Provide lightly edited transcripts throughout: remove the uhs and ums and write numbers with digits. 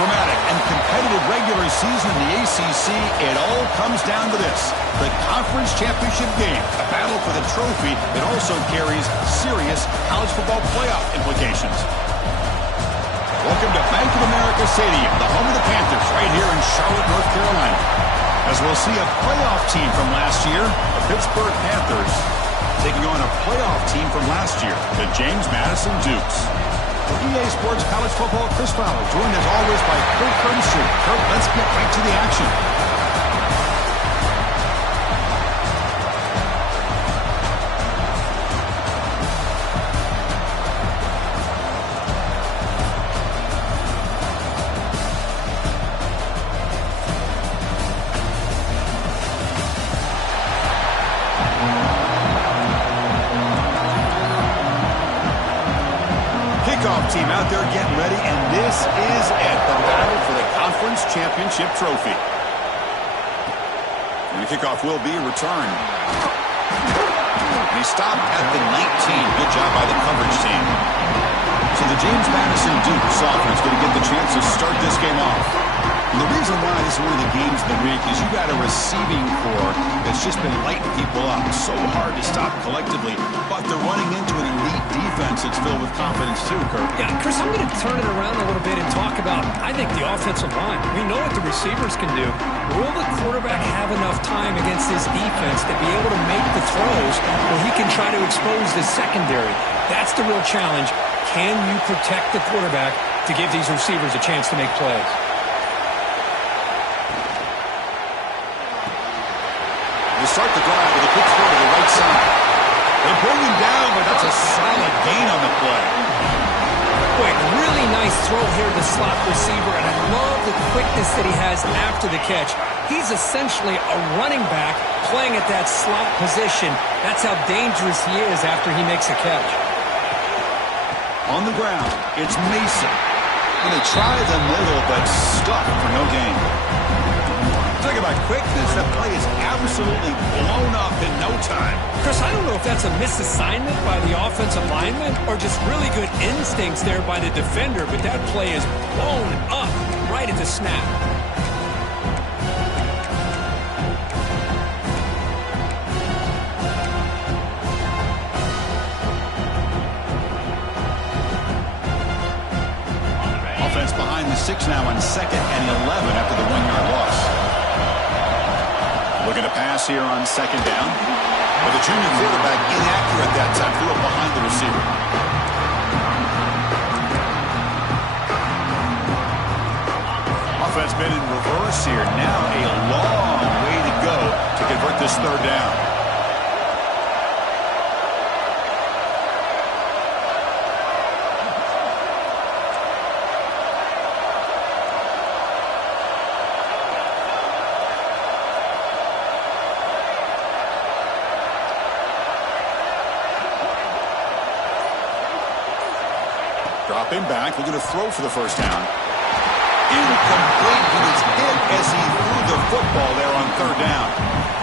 dramatic and competitive regular season in the ACC, it all comes down to this: the conference championship game, a battle for the trophy that also carries serious college football playoff implications. Welcome to Bank of America Stadium, the home of the Panthers, right here in Charlotte, North Carolina. As we'll see a playoff team from last year, the Pittsburgh Panthers, taking on a playoff team from last year, the James Madison Dukes. For EA Sports College Football, Chris Fowler, joined as always by Kurt Curtis. Kurt, let's get right to the action. Team out there getting ready, and this is it, the battle for the conference championship trophy. And the kickoff will be a return. He stopped at the 19. Good job by the coverage team. So the James Madison Dukes offense going to get the chance to start this game off. And the reason why this is one of the games of the week is you got a receiving core that's just been lighting people up. So hard to stop collectively, but they're running into an elite defense that's filled with confidence too, Kurt. Yeah, Chris, I'm going to turn it around a little bit and talk about, I think, the offensive line. We know what the receivers can do. Will the quarterback have enough time against this defense to be able to make the throws where he can try to expose the secondary? That's the real challenge. Can you protect the quarterback to give these receivers a chance to make plays? They start the drive with a quick throw to the right side. They bring him down, but that's a solid gain on the play. Quick, really nice throw here to the slot receiver, and I love the quickness that he has after the catch. He's essentially a running back playing at that slot position. That's how dangerous he is after he makes a catch. On the ground, it's Mason. And they try the middle, but stuck for no gain. Talk about quickness, that play is absolutely blown up in no time. Chris, I don't know if that's a misassignment by the offensive lineman or just really good instincts there by the defender, but that play is blown up right at the snap. Offense behind the 6 now on 2nd and 11 after the 1-yard loss. Looking to pass here on 2nd down. But the junior quarterback inaccurate that time. Threw up behind the receiver. Offense been in reverse here. Now a long way to go to convert this 3rd down. Dropping back, looking to throw for the 1st down. Incomplete. He was hit as he threw the football there on 3rd down.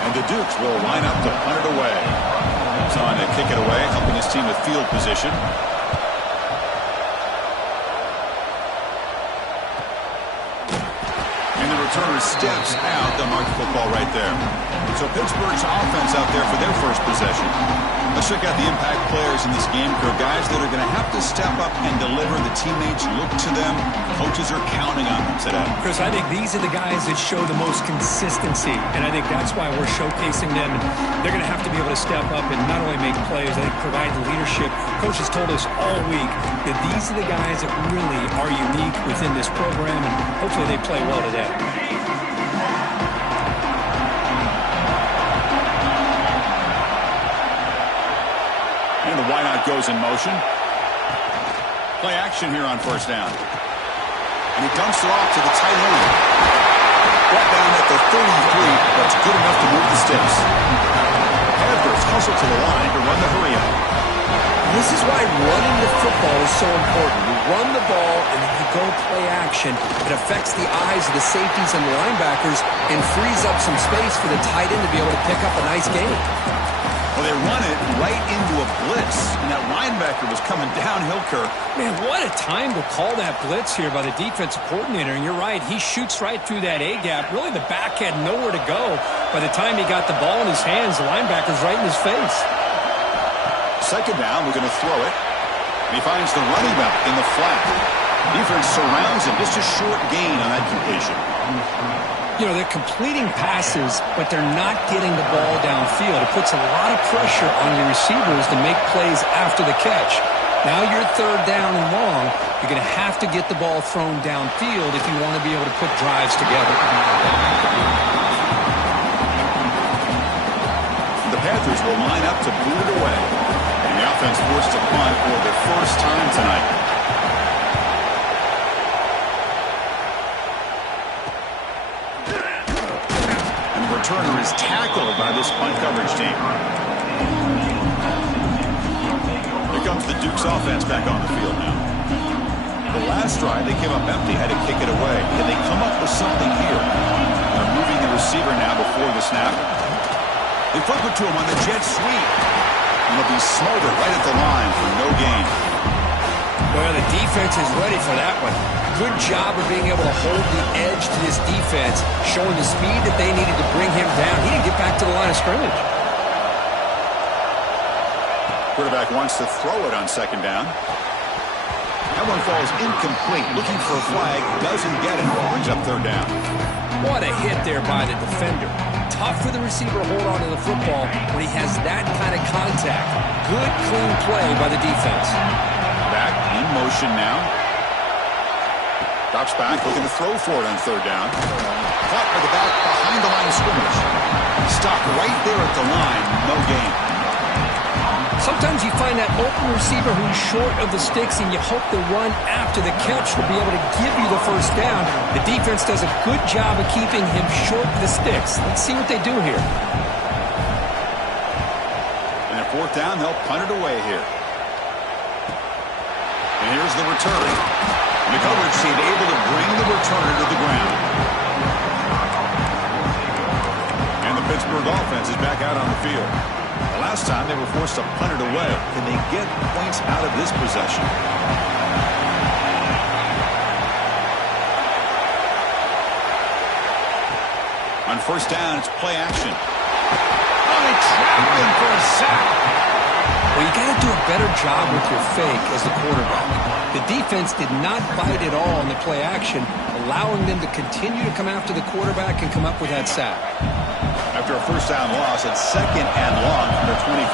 And the Dukes will line up to punt it away. Trying to kick it away, helping his team with field position. And the returner steps out. They'll mark the football right there. So Pittsburgh's offense out there for their first possession. Let's check out the impact players in this game, Kurt. Guys that are going to have to step up and deliver. The teammates look to them. Coaches are counting on them today. Chris, I think these are the guys that show the most consistency, and I think that's why we're showcasing them. And they're going to have to be able to step up and not only make plays, I think provide the leadership. Coaches told us all week that these are the guys that really are unique within this program, and hopefully they play well today. And the wideout goes in motion. Play action here on 1st down. And he dumps it off to the tight end. Brought down at the 33, but it's good enough to move the sticks. Panthers hustle to the line to run the hurry up. This is why running the football is so important. You run the ball and then you go play action. It affects the eyes of the safeties and the linebackers and frees up some space for the tight end to be able to pick up a nice gain. Well, they run it right into a blitz, and that linebacker was coming downhill, Kirk. Man, what a time to call that blitz here by the defensive coordinator. And you're right, he shoots right through that A-gap. Really, the back had nowhere to go. By the time he got the ball in his hands, the linebacker's right in his face. Second down, we're going to throw it. And he finds the running back in the flat. Defense surrounds him. Just a short gain on that completion. You know, they're completing passes, but they're not getting the ball downfield. It puts a lot of pressure on your receivers to make plays after the catch. Now you're third down and long. You're going to have to get the ball thrown downfield if you want to be able to put drives together. The Panthers will line up to boot it away. And the offense forced to punt for the first time tonight. Returner is tackled by this punt coverage team. Here comes the Duke's offense back on the field now. The last drive, they came up empty, had to kick it away. Can they come up with something here? They're moving the receiver now before the snap. They flip it to him on the jet sweep. And he'll be smothered right at the line for no gain. Well, the defense is ready for that one. Good job of being able to hold the edge to this defense, showing the speed that they needed to bring him down. He didn't get back to the line of scrimmage. Quarterback wants to throw it on second down. That one falls incomplete. Looking for a flag, doesn't get it. Brings up third down. What a hit there by the defender. Tough for the receiver to hold on to the football when he has that kind of contact. Good, clean play by the defense. Back in motion now. Drops back, looking to throw for it on third down. Caught by the back behind the line of scrimmage. Stopped right there at the line, no gain. Sometimes you find that open receiver who's short of the sticks, and you hope the run after the catch will be able to give you the first down. The defense does a good job of keeping him short of the sticks. Let's see what they do here. And at fourth down, they'll punt it away here. And here's the return. And the coverage team able to bring the returner to the ground. And the Pittsburgh offense is back out on the field. The last time they were forced to punt it away. Can they get points out of this possession? On first down, it's play action. Oh, they trapped him for a sack. Well, you got to do a better job with your fake as the quarterback. The defense did not bite at all in the play action, allowing them to continue to come after the quarterback and come up with that sack. After a first down loss, it's second and long from their 25.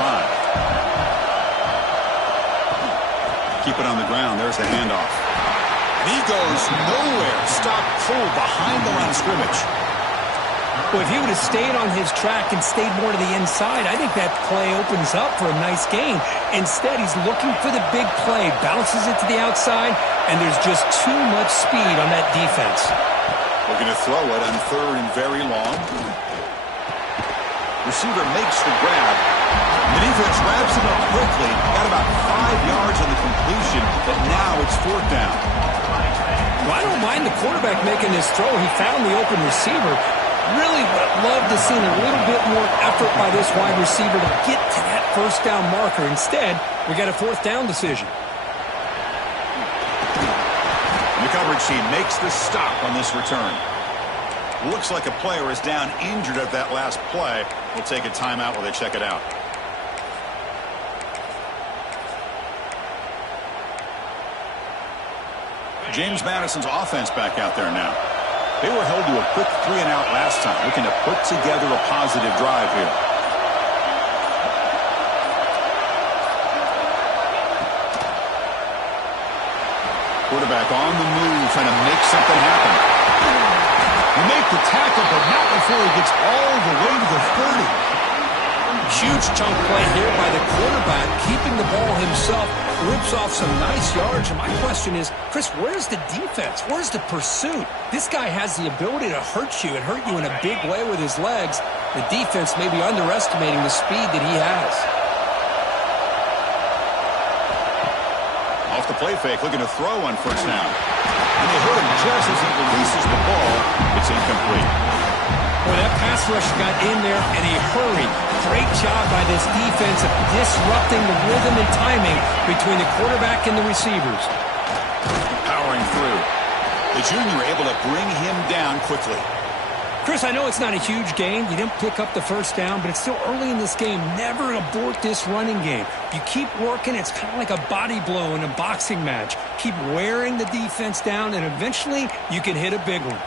Keep it on the ground. There's the handoff. And he goes nowhere. Stopped cold behind the line of scrimmage. Well, if he would have stayed on his track and stayed more to the inside, I think that play opens up for a nice gain. Instead, he's looking for the big play, bounces it to the outside, and there's just too much speed on that defense. Looking to throw it on third and very long. Receiver makes the grab. The defense wraps him up quickly. Got about 5 yards on the completion, but now it's fourth down. Well, I don't mind the quarterback making this throw. He found the open receiver. Really would have loved to see a little bit more effort by this wide receiver to get to that first down marker. Instead, we got a fourth down decision. And the coverage team makes the stop on this return. Looks like a player is down injured at that last play. We'll take a timeout while they check it out. James Madison's offense back out there now. They were held to a quick 3-and-out last time, looking to put together a positive drive here. Quarterback on the move, trying to make something happen. He make the tackle, but not before he gets all the way to the 30. Huge chunk play here by the quarterback, keeping the ball himself, rips off some nice yards. And my question is, Chris, where's the defense? Where's the pursuit? This guy has the ability to hurt you and hurt you in a big way with his legs. The defense may be underestimating the speed that he has. Off the play fake, looking to throw on first down. And they hit him just as he releases the ball. It's incomplete. Well, that pass rush got in there in a hurry. Great job by this defense of disrupting the rhythm and timing between the quarterback and the receivers. Powering through. The junior able to bring him down quickly. Chris, I know it's not a huge game. You didn't pick up the first down, but it's still early in this game. Never abort this running game. You keep working. It's kind of like a body blow in a boxing match. Keep wearing the defense down, and eventually you can hit a big one.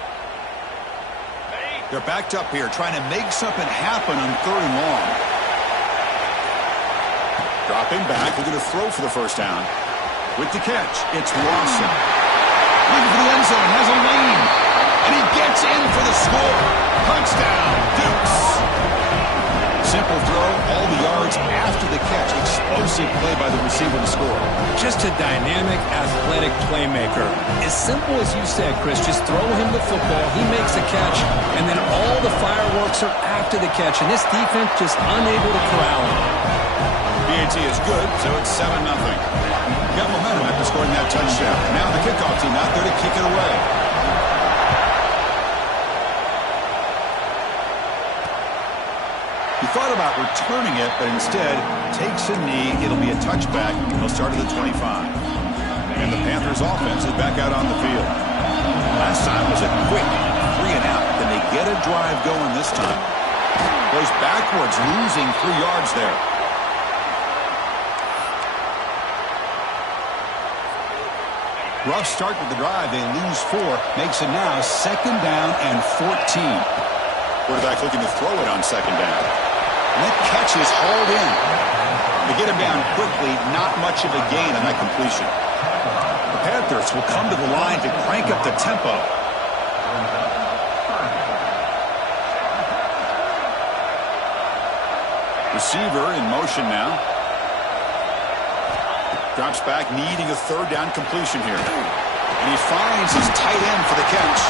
They're backed up here, trying to make something happen on 3rd and long. Dropping back, looking to throw for the first down. With the catch, it's Lawson. Looking for the end zone, has a lane. And he gets in for the score. Touchdown, Dukes. Simple throw, all the yards after the catch. Explosive play by the receiver to score. Just a dynamic, athletic playmaker. As simple as you said, Chris, just throw him the football, he makes a catch, and then all the fireworks are after the catch. And this defense just unable to corral him. BAT is good, so it's 7-0. Got momentum after scoring that touchdown. Now the kickoff team out there to kick it away. He thought about returning it, but instead takes a knee. It'll be a touchback. He'll start at the 25. And the Panthers offense is back out on the field. Last time was a quick 3 and out. Can they get a drive going this time? Goes backwards, losing 3 yards there. Rough start with the drive. They lose 4. Makes it now 2nd down and 14. Quarterback looking to throw it on 2nd down. And that catch is hauled in. They get him down quickly. Not much of a gain on that completion. The Panthers will come to the line to crank up the tempo. Receiver in motion now. Drops back, needing a 3rd down completion here. And he finds his tight end for the catch.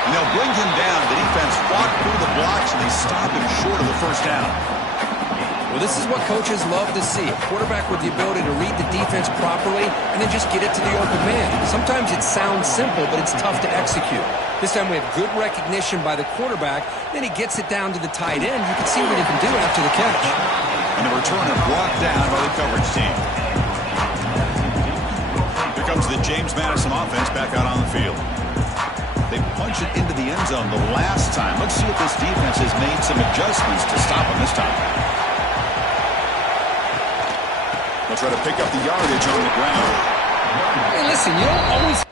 And they'll bring him down. The defense fought through the blocks, and they stop him short of the first down. Well, this is what coaches love to see. A quarterback with the ability to read the defense properly and then just get it to the open man. Sometimes it sounds simple, but it's tough to execute. This time we have good recognition by the quarterback. Then he gets it down to the tight end. You can see what he can do after the catch. And the returner brought down by the coverage team. Here comes the James Madison offense back out on the field. They punch it into the end zone the last time. Let's see if this defense has made some adjustments to stop them this time. They'll try to pick up the yardage on the ground. Hey, listen, you don't always...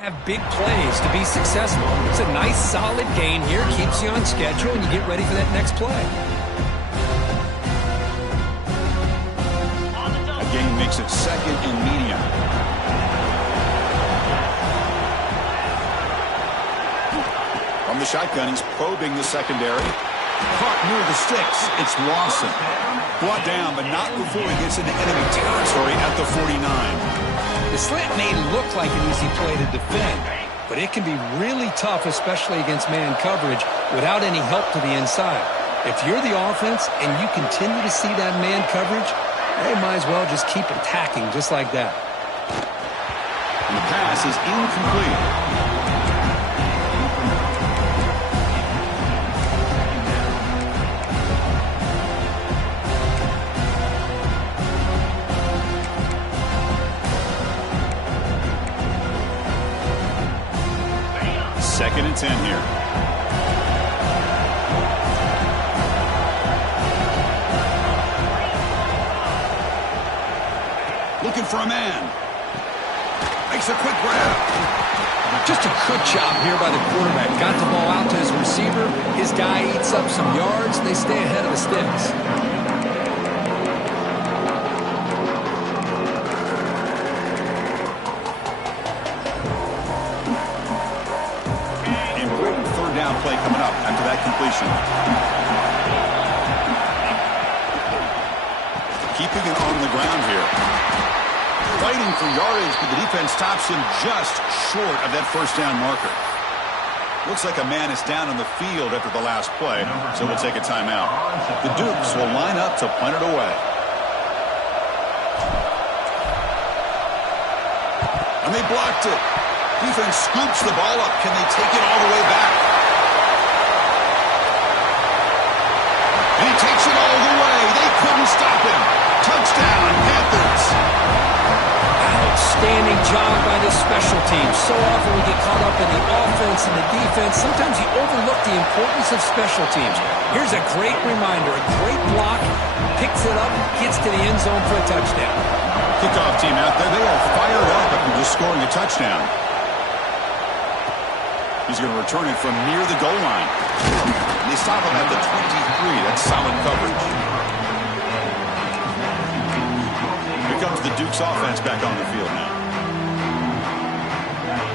Have big plays to be successful. It's a nice, solid gain here. Keeps you on schedule, and you get ready for that next play. A gain makes it second and medium. From the shotgun, he's probing the secondary. Caught near the sticks. It's Lawson. Brought down, but not before he gets into enemy territory at the 49. The slant may look like an easy play to defend, but it can be really tough, especially against man coverage, without any help to the inside. If you're the offense and you continue to see that man coverage, they might as well just keep attacking just like that. And the pass is incomplete. Second and 10 here. Looking for a man. Makes a quick grab. Just a good job here by the quarterback. Got the ball out to his receiver. His guy eats up some yards. They stay ahead of the sticks. Play coming up after that completion. Keeping it on the ground here. Fighting for yardage, but the defense stops him just short of that first down marker. Looks like a man is down on the field after the last play, so we'll take a timeout. The Dukes will line up to punt it away. And they blocked it. Defense scoops the ball up. Can they take it all the way back? And he takes it all the way. They couldn't stop him. Touchdown, Panthers. Outstanding job by the special team. So often we get caught up in the offense and the defense. Sometimes you overlook the importance of special teams. Here's a great reminder. A great block. Picks it up. Gets to the end zone for a touchdown. Kickoff team out there. They are fired up after just scoring a touchdown. He's going to return it from near the goal line. They stop him at the 23. That's solid coverage. Here comes the Dukes offense back on the field now.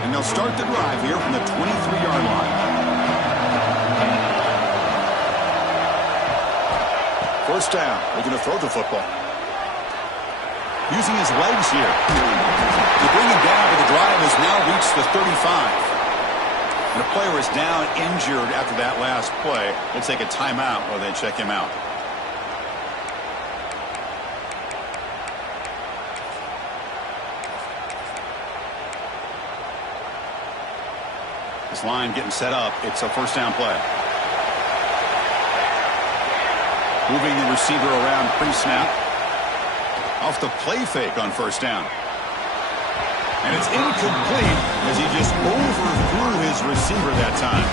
And they'll start the drive here from the 23-yard line. First down. They're going to throw the football. Using his legs here. They bring him down, but the drive has now reached the 35. And the player is down injured after that last play. We'll take a timeout while they check him out. This line getting set up. It's a first down play. Moving the receiver around pre-snap. Off the play fake on first down. And it's incomplete as he just overthrew his receiver that time.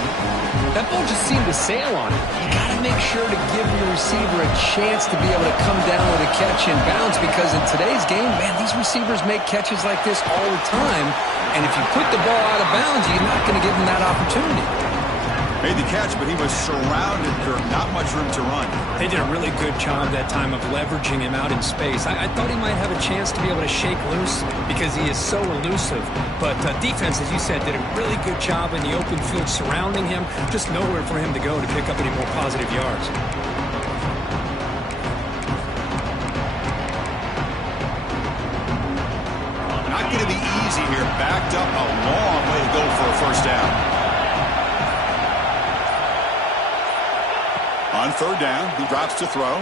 That ball just seemed to sail on it. You got to make sure to give your receiver a chance to be able to come down with a catch and bounce, because in today's game, man, these receivers make catches like this all the time. And if you put the ball out of bounds, you're not going to give them that opportunity. Made the catch, but he was surrounded. There not much room to run. They did a really good job that time of leveraging him out in space. I thought he might have a chance to be able to shake loose because he is so elusive. But defense, as you said, did a really good job in the open field surrounding him. Just nowhere for him to go to pick up any more positive yards. Not going to be easy here. Backed up a long way to go for a first down. On third down, he drops to throw.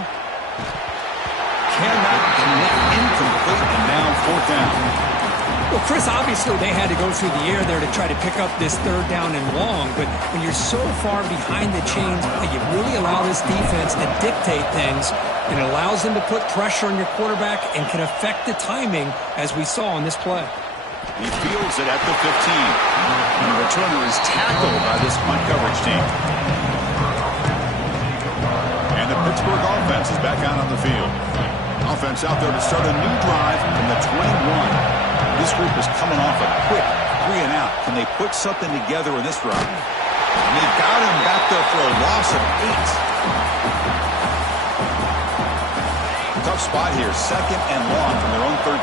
Cannot connect, incomplete, and now fourth down. Well, Chris, obviously they had to go through the air there to try to pick up this third down and long, but when you're so far behind the chains, you really allow this defense to dictate things, and it allows them to put pressure on your quarterback and can affect the timing, as we saw on this play. He fields it at the 15. And the returner is tackled by this punt coverage team. And the Pittsburgh offense is back out on the field. Offense out there to start a new drive from the 21. This group is coming off a quick 3 and out. Can they put something together in this drive? And they've got him back there for a loss of 8. Tough spot here. 2nd and long from their own 13.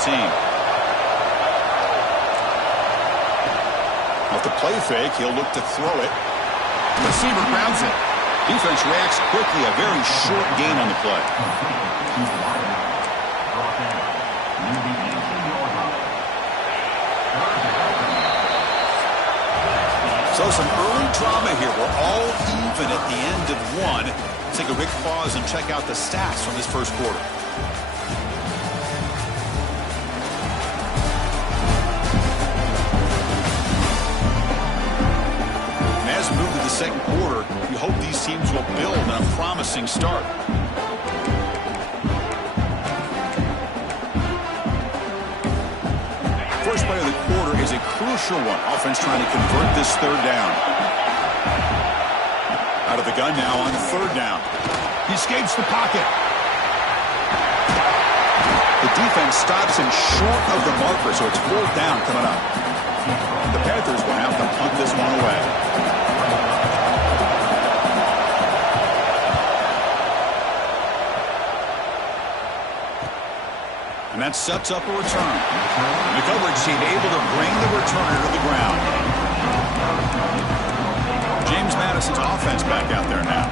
Off the play fake, he'll look to throw it. The receiver grabs it. Defense reacts quickly. A very short gain on the play. So some early drama here. We're all even at the end of one. Let's take a quick pause and check out the stats from this first quarter. And as we move to the second quarter, we hope these teams will build on a promising start. First play of the quarter is a crucial one. Offense trying to convert this 3rd down. Out of the gun now on 3rd down. He escapes the pocket. The defense stops him short of the marker, so it's 4th down coming up. The Panthers will have to punt this one away. And that sets up a return. The coverage team able to bring the returner to the ground. James Madison's offense back out there now.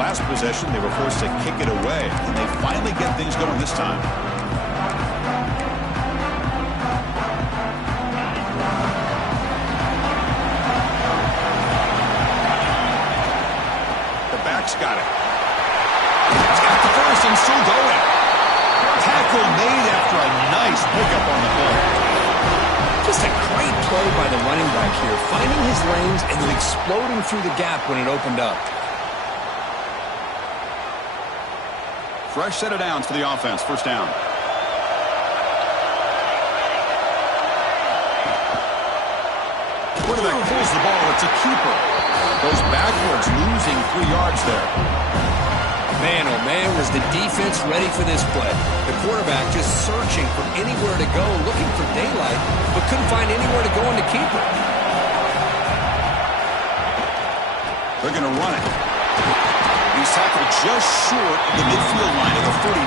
Last possession, they were forced to kick it away, and they finally get things going this time. The back's got it. He's got the first and still going. Tackle made after a nice pickup on the play. Just a great play by the running back here, finding his lanes and then exploding through the gap when it opened up. Fresh set of downs for the offense. 1st down. Quarterback pulls the ball. It's a keeper. Goes backwards, losing 3 yards there. Man, oh man, was the defense ready for this play. The quarterback just searching for anywhere to go, looking for daylight, but couldn't find anywhere to go on the keeper. They're going to run it. He's tackled just short of the midfield line of the 49.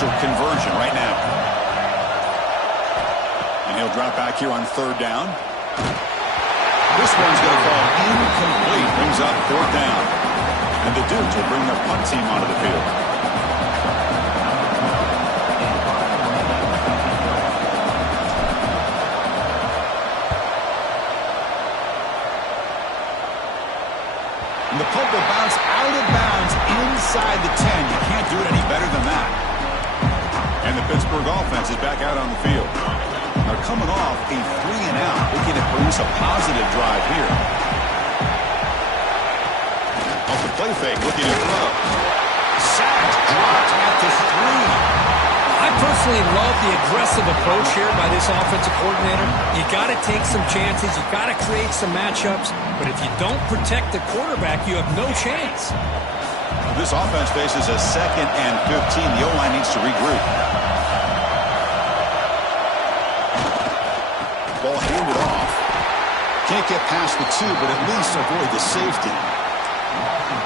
Conversion right now. And he'll drop back here on 3rd down. This one's going to fall incomplete. Brings up 4th down. And the Dukes will bring the punt team onto the field. And the punt will bounce out of bounds inside the 10. You can't do it any better than that. And the Pittsburgh offense is back out on the field. They're coming off a 3 and out, looking to produce a positive drive here. Off the play fake, looking to throw. Sacked, dropped at the 3. I personally love the aggressive approach here by this offensive coordinator. You got to take some chances. You got to create some matchups. But if you don't protect the quarterback, you have no chance. This offense faces a 2nd and 15. The O-line needs to regroup. Ball handed off. Can't get past the 2, but at least avoid the safety.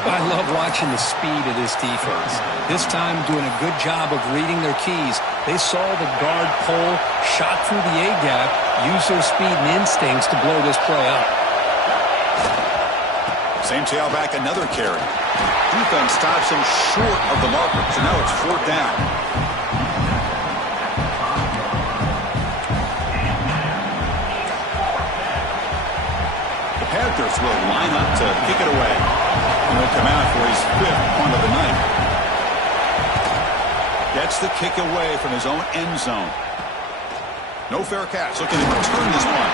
I love watching the speed of this defense. This time doing a good job of reading their keys. They saw the guard pull, shot through the A-gap, used their speed and instincts to blow this play up. Same tailback, another carry. Defense stops him short of the marker, so now it's 4th down. The Panthers will line up to kick it away. And he'll come out for his 5th punt of the night. Gets the kick away from his own end zone. No fair catch, looking to return this one.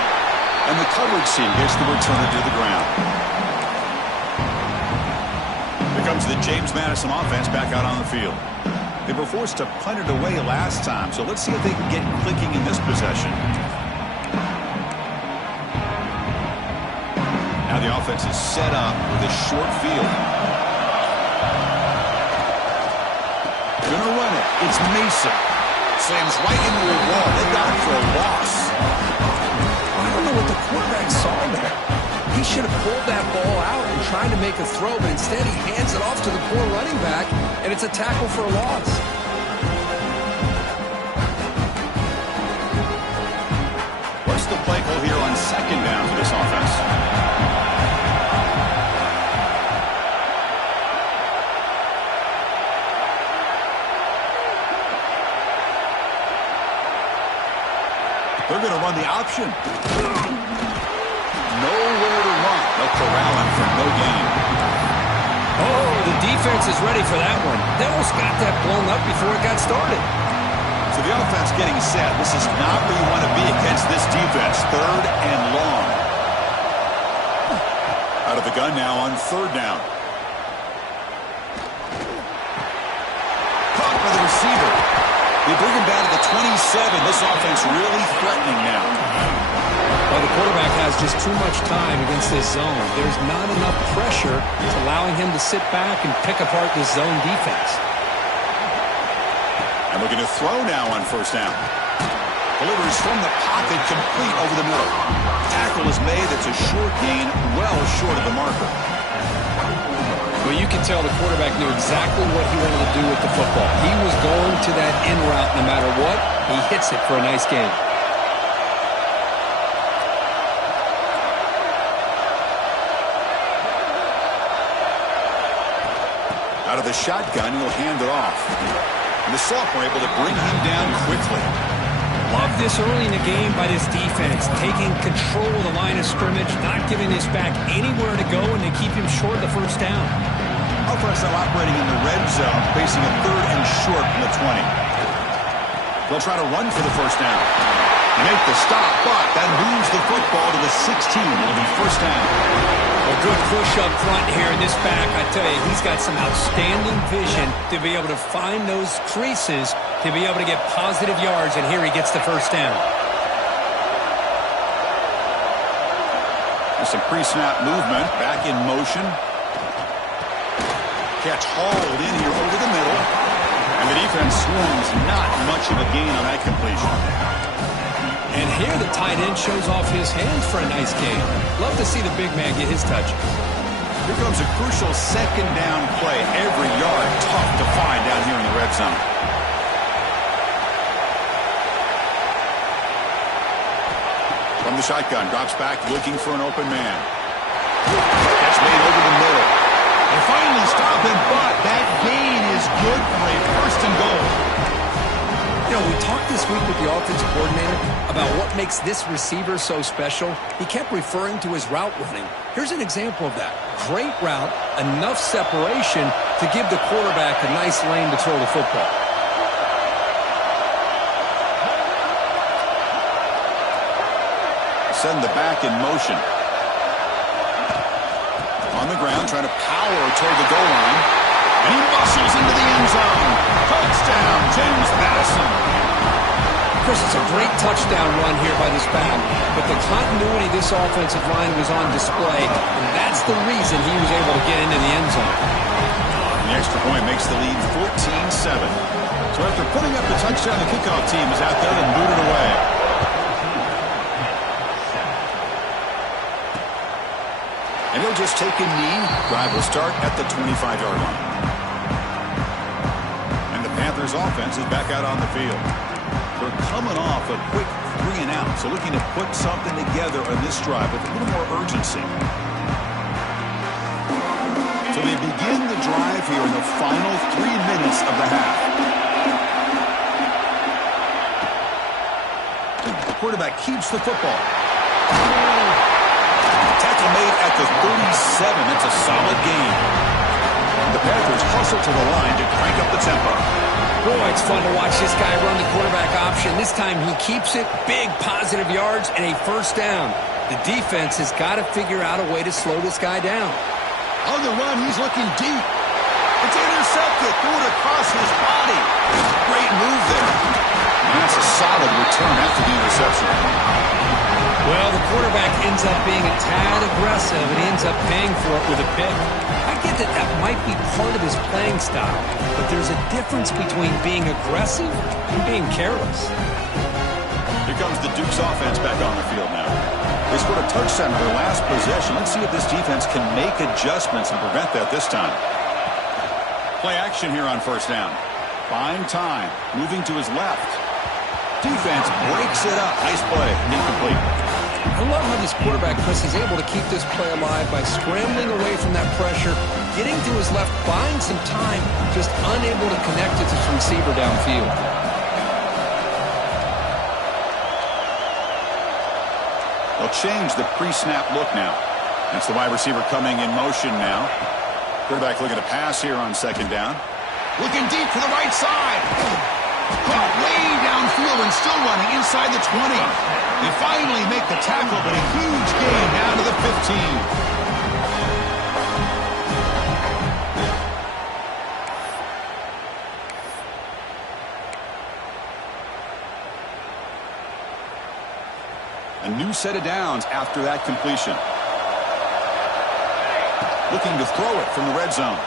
And the coverage team gets the returner to the ground. Here comes the James Madison offense back out on the field. They were forced to punt it away last time, so let's see if they can get clicking in this possession. Now the offense is set up with a short field. Gonna run it. It's Mason. Slams right into a wall. They got it for a loss. I don't know what the quarterback saw there. He should have pulled that ball out and tried to make a throw, but instead he hands it off to the poor running back, and it's a tackle for a loss. What's the play call here on second down for this offense? They're going to run the option. Nowhere to run. They'll corral him for no gain. Oh, the defense is ready for that one. They almost got that blown up before it got started. So the offense getting set. This is not where you want to be against this defense. Third and long. Out of the gun now on third down. Caught by the receiver. They bring him down to the 27. This offense really threatening now. Well, the quarterback has just too much time against this zone. There's not enough pressure to allowing him to sit back and pick apart this zone defense. And looking to throw now on first down. Delivers from the pocket, complete over the middle. Tackle is made. It's a short gain, well short of the marker. Well, you can tell the quarterback knew exactly what he wanted to do with the football. He was going to that in route no matter what. He hits it for a nice gain. Out of the shotgun, he'll hand it off. And the sophomore able to bring him down quickly. Love this early in the game by this defense, taking control of the line of scrimmage, not giving this back anywhere to go, and they keep him short of the first down. Offense now operating in the red zone, facing a third and short from the 20. They'll try to run for the first down. Make the stop, but that moves the football to the 16. It'll be first down. A good push up front here in this back. I tell you, he's got some outstanding vision to be able to find those creases, to be able to get positive yards, and here he gets the first down. There's some pre-snap movement, back in motion. Catch hauled in here over the middle. And the defense swarms not much of a gain on that completion. And here the tight end shows off his hands for a nice gain. Love to see the big man get his touches. Here comes a crucial second down play. Every yard tough to find down here in the red zone. From the shotgun, drops back looking for an open man. Catch made over the middle. They finally stop him, but that gain is good for a first and goal. You know, we talked this week with the offensive coordinator about what makes this receiver so special. He kept referring to his route running. Here's an example of that. Great route, enough separation to give the quarterback a nice lane to throw the football. Send the back in motion. On the ground, trying to power toward the goal line. And he muscles into the end zone. Touchdown, James Madison. Chris, it's a great touchdown run here by this back, but the continuity of this offensive line was on display, and that's the reason he was able to get into the end zone. The extra point makes the lead 14-7. So after putting up the touchdown, the kickoff team is out there and booted away. And he'll just take a knee. Drive will start at the 25-yard line. And the Panthers offense is back out on the field. They're coming off a quick 3-and-out, so looking to put something together on this drive with a little more urgency. So they begin the drive here in the final 3 minutes of the half. The quarterback keeps the football. Tackle made at the 37. That's a solid gain. The Panthers hustle to the line to crank up the tempo. Boy, it's fun to watch this guy run the quarterback option. This time he keeps it, big positive yards, and a first down. The defense has got to figure out a way to slow this guy down. On the run, he's looking deep. It's intercepted. Threw it across his body. Great move there. And that's a solid return after the interception. Well, the quarterback ends up being a tad aggressive, and he ends up paying for it with a pick. I get that that might be part of his playing style, but there's a difference between being aggressive and being careless. Here comes the Duke's offense back on the field now. They scored a touchdown on their last possession. Let's see if this defense can make adjustments and prevent that this time. Play action here on first down. Buying time. Moving to his left. Defense breaks it up. Nice play. Incomplete. I love how this quarterback, Chris, is able to keep this play alive by scrambling away from that pressure, getting to his left, buying some time, just unable to connect with his receiver downfield. They'll change the pre-snap look now. That's the wide receiver coming in motion now. Quarterback looking to pass here on second down. Looking deep to the right side. Caught way downfield and still running inside the 20. They finally make the tackle, but a huge gain down to the 15. A new set of downs after that completion. Looking to throw it from the red zone.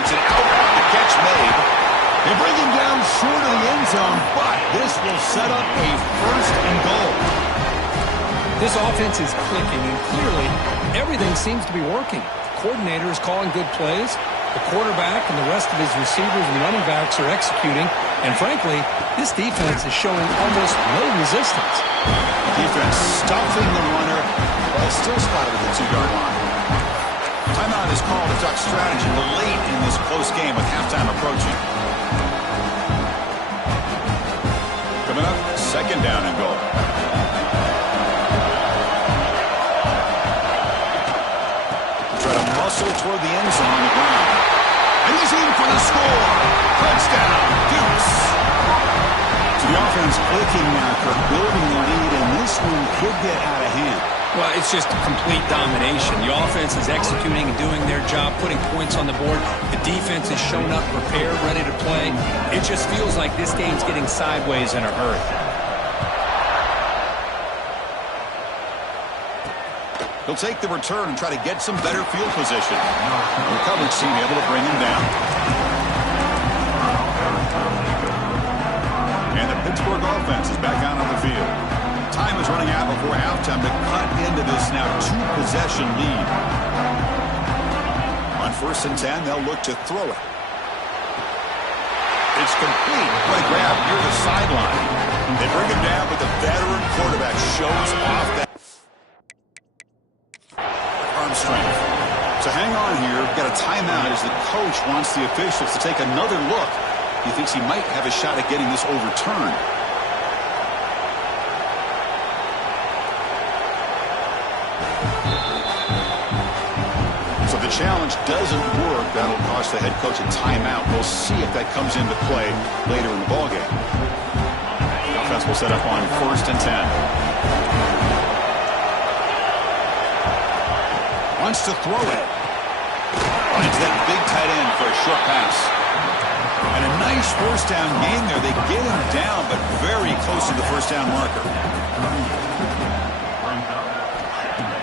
It's an out catch made. They bring him down short of the end zone, but this will set up a first and goal. This offense is clicking, and clearly everything seems to be working. The coordinator is calling good plays. The quarterback and the rest of his receivers and running backs are executing. And frankly, this defense is showing almost no resistance. Defense stuffing the runner, but still spotted at the 2-yard line. Timeout is called to talk strategy late in this close game with halftime approaching. Coming up, second down and goal. Try to muscle toward the end zone on the ground. And he's in for the score. Touchdown, Dukes. So the offense clicking now for building the lead, and this one could get out of hand. Well, it's just complete domination. The offense is executing and doing their job, putting points on the board. The defense has shown up, prepared, ready to play. It just feels like this game's getting sideways in a hurry. He'll take the return and try to get some better field position. The coverage team able to bring him down. And the Pittsburgh offense is back out on the field. Time is running out before halftime to cut into this now two-possession lead. On first and 10, they'll look to throw it. It's complete. What a grab near the sideline. They bring him down, but the veteran quarterback shows off that arm strength. So hang on here. We've got a timeout as the coach wants the officials to take another look. He thinks he might have a shot at getting this overturned. So if the challenge doesn't work, that'll cost the head coach a timeout. We'll see if that comes into play later in the ballgame. The offense will set up on first and 10. Wants to throw it. Finds that big tight end for a short pass. And a nice first down gain there. They get him down, but very close to the first down marker.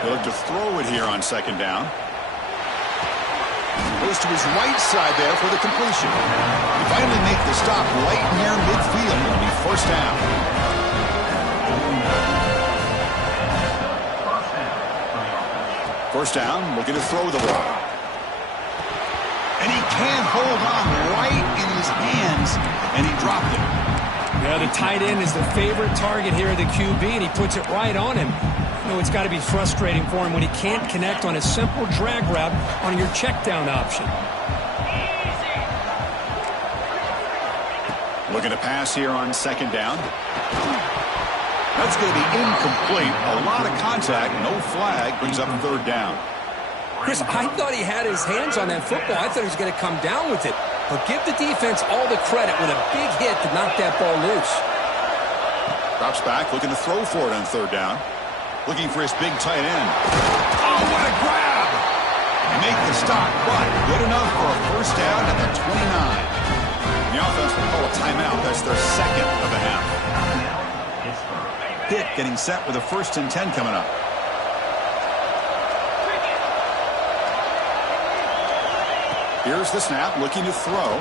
They look to throw it here on second down. Goes to his right side there for the completion. He finally make the stop right near midfield. It'll be first down. First down, looking to throw the ball. And he can't hold on right in his hands, and he dropped it. Yeah, the tight end is the favorite target here at the QB, and he puts it right on him. You know, it's got to be frustrating for him when he can't connect on a simple drag route on your check down option. Looking to pass here on second down. That's going to be incomplete. A lot of contact, no flag, brings up third down. Chris, I thought he had his hands on that football. I thought he was going to come down with it. But give the defense all the credit with a big hit to knock that ball loose. Drops back, looking to throw for it on third down. Looking for his big tight end. Oh, what a grab! Make the stop, but good enough for a first down at the 29. The offense will call a timeout. That's their second of the half. Pitt getting set with a 1st and 10 coming up. Here's the snap, looking to throw.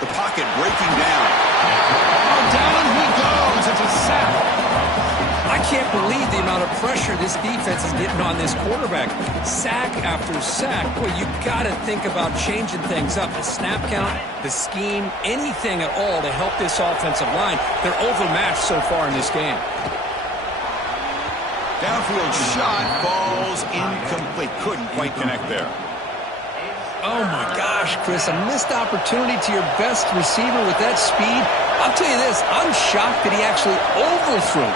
The pocket breaking down. Oh, down he goes. It's a sack. I can't believe the amount of pressure this defense is getting on this quarterback. Sack after sack. Boy, you got to think about changing things up. The snap count, the scheme, anything at all to help this offensive line. They're overmatched so far in this game. Downfield shot falls incomplete. Couldn't quite connect there. Oh, my gosh, Chris, a missed opportunity to your best receiver with that speed. I'll tell you this, I'm shocked that he actually overthrew.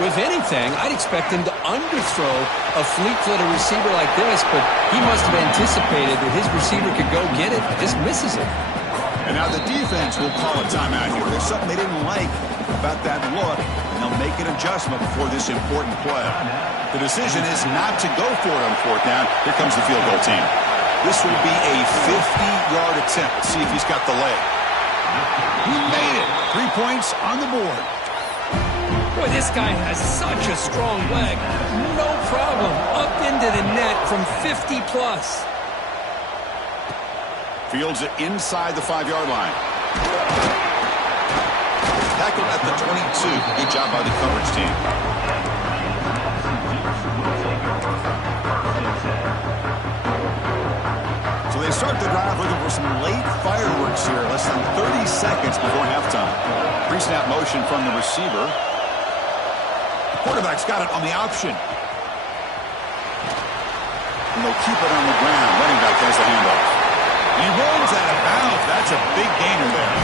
With anything, I'd expect him to underthrow a fleet-footed receiver like this, but he must have anticipated that his receiver could go get it and just misses it. And now the defense will call a timeout here. There's something they didn't like about that look, and they'll make an adjustment before this important play. The decision is not to go for it on 4th down. Here comes the field goal team. This will be a 50-yard attempt. Let's see if he's got the leg. He made it. 3 points on the board. Boy, this guy has such a strong leg. No problem. Up into the net from 50-plus. Fields it inside the 5-yard line. Tackled at the 22. Good job by the coverage team. So they start the drive looking for some late fireworks here. Less than 30 seconds before halftime. Pre-snap motion from the receiver. Quarterback's got it on the option. And they'll keep it on the ground. Running back has the handoff. He rolls out of bounds. That's a big gainer there.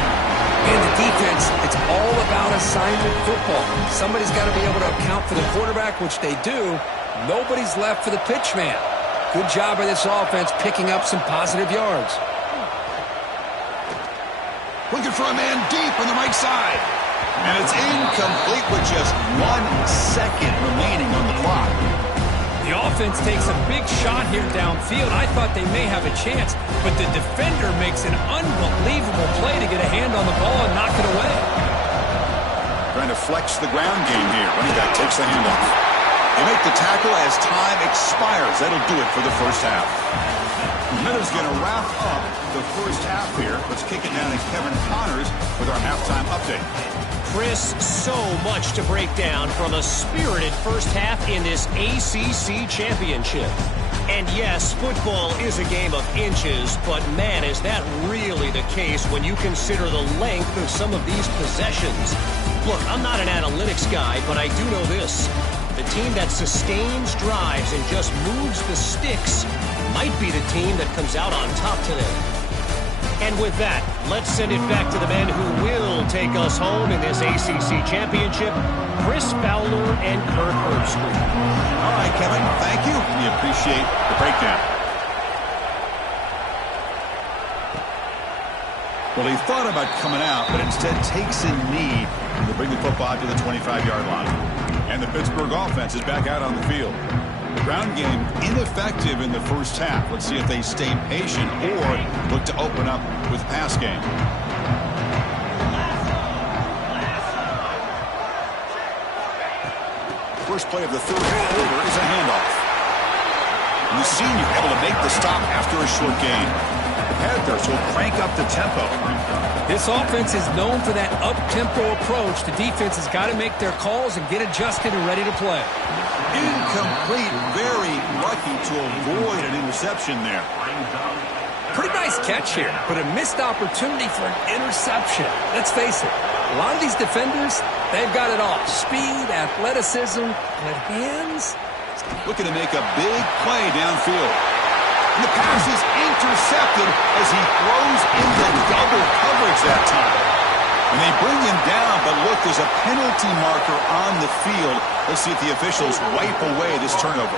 And the defense, it's all about assignment football. Somebody's got to be able to account for the quarterback, which they do. Nobody's left for the pitch man. Good job by this offense picking up some positive yards. Looking for a man deep on the right side. And it's incomplete with just 1 second remaining on the clock. The offense takes a big shot here downfield. I thought they may have a chance, but the defender makes an unbelievable play to get a hand on the ball and knock it away. Trying to flex the ground game here. Running back takes the handoff. They make the tackle as time expires. That'll do it for the first half. Minutes going to wrap up the first half here. Let's kick it down to Kevin Connors with our halftime update. Chris, so much to break down from a spirited first half in this ACC championship. And yes, football is a game of inches, but man, is that really the case when you consider the length of some of these possessions. Look, I'm not an analytics guy, but I do know this. The team that sustains drives and just moves the sticks might be the team that comes out on top today. And with that, let's send it back to the men who will take us home in this ACC championship, Chris Fowler and Kirk Herbstreit. All right, Kevin, thank you. We appreciate the breakdown. Well, he thought about coming out, but instead takes a knee to bring the football to the 25-yard line. And the Pittsburgh offense is back out on the field. The ground game ineffective in the first half. Let's see if they stay patient or look to open up with pass game. First play of the third quarter is a handoff. And the senior able to make the stop after a short gain. The Panthers will crank up the tempo. This offense is known for that up-tempo approach. The defense has got to make their calls and get adjusted and ready to play. Incomplete. Very lucky to avoid an interception there. Pretty nice catch here, but a missed opportunity for an interception. Let's face it, a lot of these defenders, they've got it all. Speed, athleticism, but hands. Looking to make a big play downfield. And the pass is intercepted as he throws into double coverage that time. And they bring him down, but look, there's a penalty marker on the field. Let's see if the officials wipe away this turnover.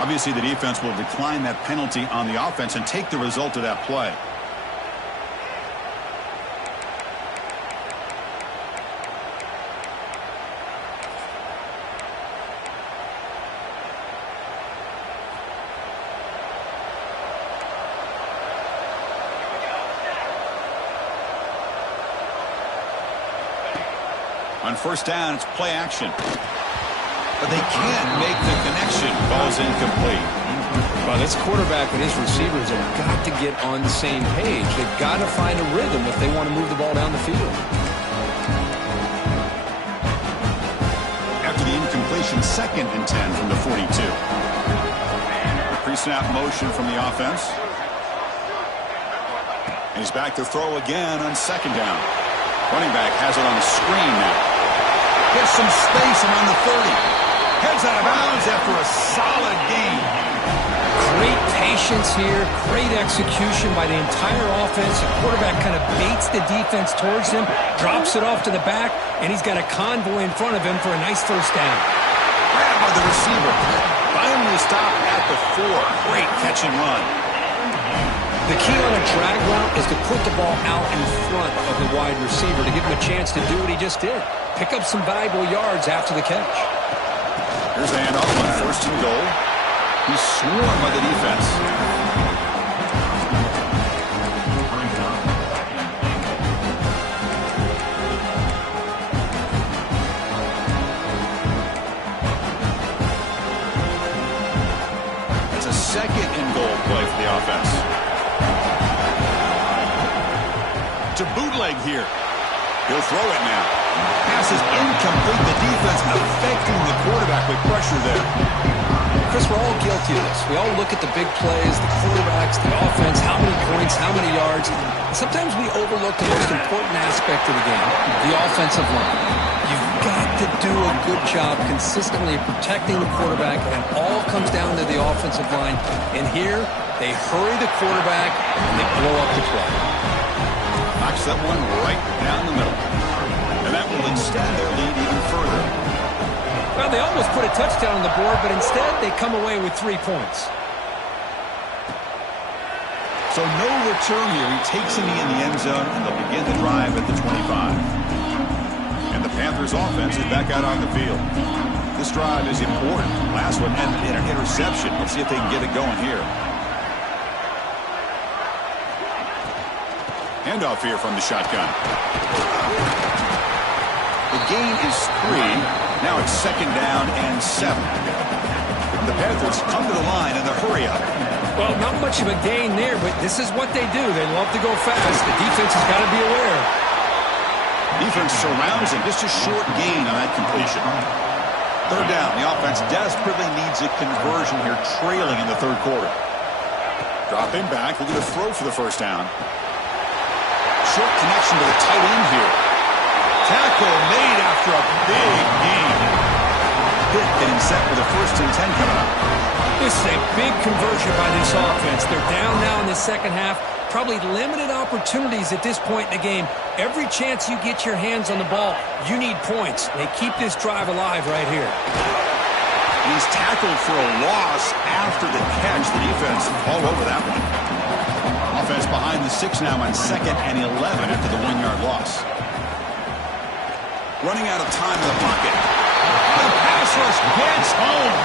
Obviously, the defense will decline that penalty on the offense and take the result of that play. On first down, it's play action. But they can't make the connection. Ball's incomplete. Well, this quarterback and his receivers have got to get on the same page. They've got to find a rhythm if they want to move the ball down the field. After the incompletion, 2nd and 10 from the 42. Pre-snap motion from the offense. And he's back to throw again on 2nd down. Running back has it on the screen now. Gets some space around the 30. Heads out of bounds after a solid gain. Great patience here, great execution by the entire offense. The quarterback kind of baits the defense towards him, drops it off to the back, and he's got a convoy in front of him for a nice first down. Grabbed by the receiver. Finally stopped at the 4. Great catch and run. The key on a drag route is to put the ball out in front of the wide receiver to give him a chance to do what he just did. Pick up some valuable yards after the catch. Here's a handoff on 1st and goal. He's swarmed by the defense. It's a 2nd and goal play for the offense. To bootleg here. He'll throw it now. Pass is incomplete. The defense affecting the quarterback with pressure there. Chris, we're all guilty of this. We all look at the big plays, the quarterbacks, the offense, how many points, how many yards. And sometimes we overlook the most important aspect of the game, the offensive line. You've got to do a good job consistently protecting the quarterback, and it all comes down to the offensive line. And here, they hurry the quarterback, and they blow up the play. Knocks that one right down the middle. And that will extend their lead even further. Well, they almost put a touchdown on the board, but instead they come away with 3 points. So no return here. He takes him in the end zone, and they'll begin the drive at the 25. And the Panthers offense is back out on the field. This drive is important. Last one had an interception. Let's see if they can get it going here. Handoff here from the shotgun. The gain is 3. Now it's 2nd down and 7. The Panthers come to the line in the hurry up. Well, not much of a gain there, but this is what they do. They love to go fast. The defense has got to be aware. Defense surrounds him. Just a short gain on that completion. 3rd down. The offense desperately needs a conversion here, trailing in the 3rd quarter. Dropping back. Looking to throw for the first down. Short connection to the tight end here. Tackle made after a big gain. Pitt getting set for the 1st and 10 coming up. This is a big conversion by this offense. They're down now in the 2nd half. Probably limited opportunities at this point in the game. Every chance you get your hands on the ball, you need points. They keep this drive alive right here. And he's tackled for a loss after the catch. The defense all over that one. Offense behind the 6 now on 2nd and 11 after the 1-yard loss. Running out of time in the pocket. The pass rush gets home.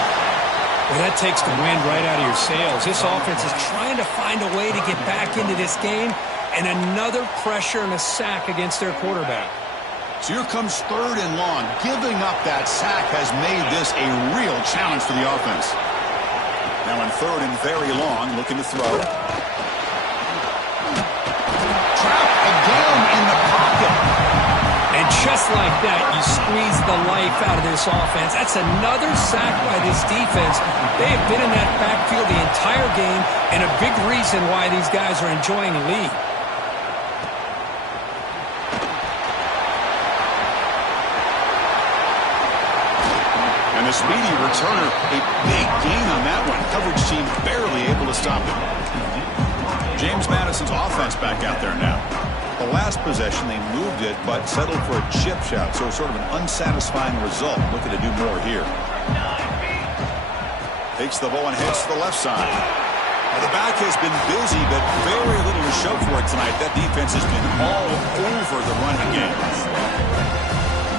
Well, that takes the wind right out of your sails. This offense is trying to find a way to get back into this game, and another pressure and a sack against their quarterback. So here comes 3rd and long. Giving up that sack has made this a real challenge for the offense. Now on 3rd and very long, looking to throw. Trapped again in the pocket. And just like that, you squeeze the life out of this offense. That's another sack by this defense. They have been in that backfield the entire game, and a big reason why these guys are enjoying a lead. And the speedy returner, a big gain on that one. Coverage team barely able to stop him. James Madison's offense back out there now. The last possession, they moved it, but settled for a chip shot, so sort of an unsatisfying result. Looking to do more here. Takes the ball and heads to the left side. Now, the back has been busy, but very little to show for it tonight. That defense has been all over the running game.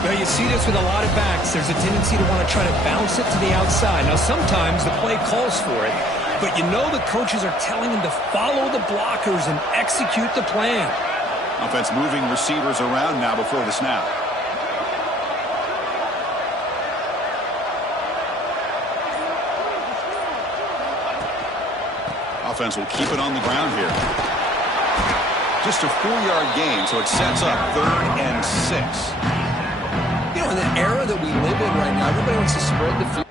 Well, you see this with a lot of backs. There's a tendency to want to try to bounce it to the outside. Now, sometimes the play calls for it, but you know the coaches are telling them to follow the blockers and execute the plan. Offense moving receivers around now before the snap. offense will keep it on the ground here. Just a 4-yard gain, so it sets up 3rd and 6. You know, in the era that we live in right now, everybody wants to spread the field.